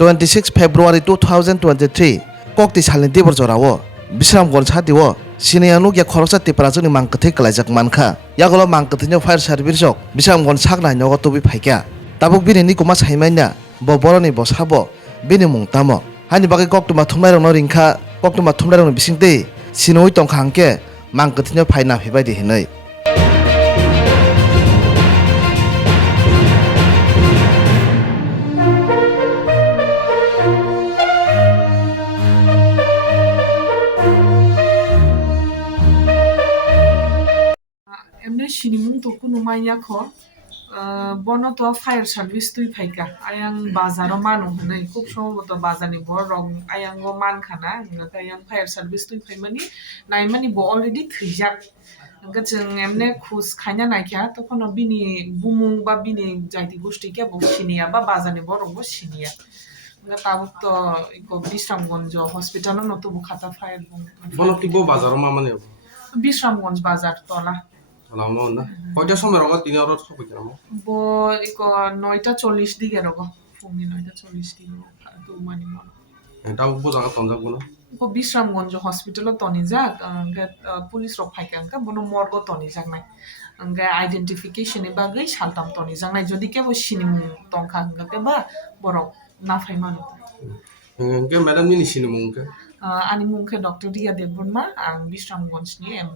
26 February 2023 kokti salni Tiprajwk Bisramganj Hatio Siniya Nukya Khoroksani Tiprajwk ni Mangkwthwi Kwlaijak Mankha yagolo Mangkwthwi no fire service jok Bisramganj saknai nogo tubi phaikya tabuk bini ni kuma saimanya bo boroni bo sabo bini mungtamo hani bagai koktuma thumnairok no ringkha koktuma thumnairok ni bisingtwi sinoi tongkha hangke Mangkwthwi no phaina phibaidi hinui এমনি সিনিমুং তো কোনো মাইয়া খ বন তো fire service তুই ফাইকা আয়াং বাজারও মানো হনাই খুব সম্ভবত বাজানি বড় রং আয়াং ও মানখানা আয়াং ফায়ার সার্ভিস তুই ফাইমানি নাইমানি ব অলরেডি থৈজাক जों एमने खुस खायना नायख्या तखन बिनि बुमुं बा बिनि जायति गोष्ठी के बो सिनिया बा बाजानि बरंबो सिनिया ताबुक तो इको बिश्रामगंज हॉस्पिटल न तो बुखाता फायर বনতি বো বাজার মা মানে बिश्रामगंज बाजार तला লামো না কয়টা সময় রগা দিন আর সব কিরাম বো ইকো 9:40 দিকে রগো ফুমি 9:40 দিকে তো মানি মন এটা উপো জায়গা তঞ্জাক বনা ko Bisramganj hospital tonijak police rok phaikangka bono morgo tonijak nai angka identification e bagai saltam tonijak nai jodi ke bo sinimung tongkha angka ke ba borok na phaimano ke madam ni sinimung ke ani mungke Dr. Dia Debonma ang Bisramganj ni em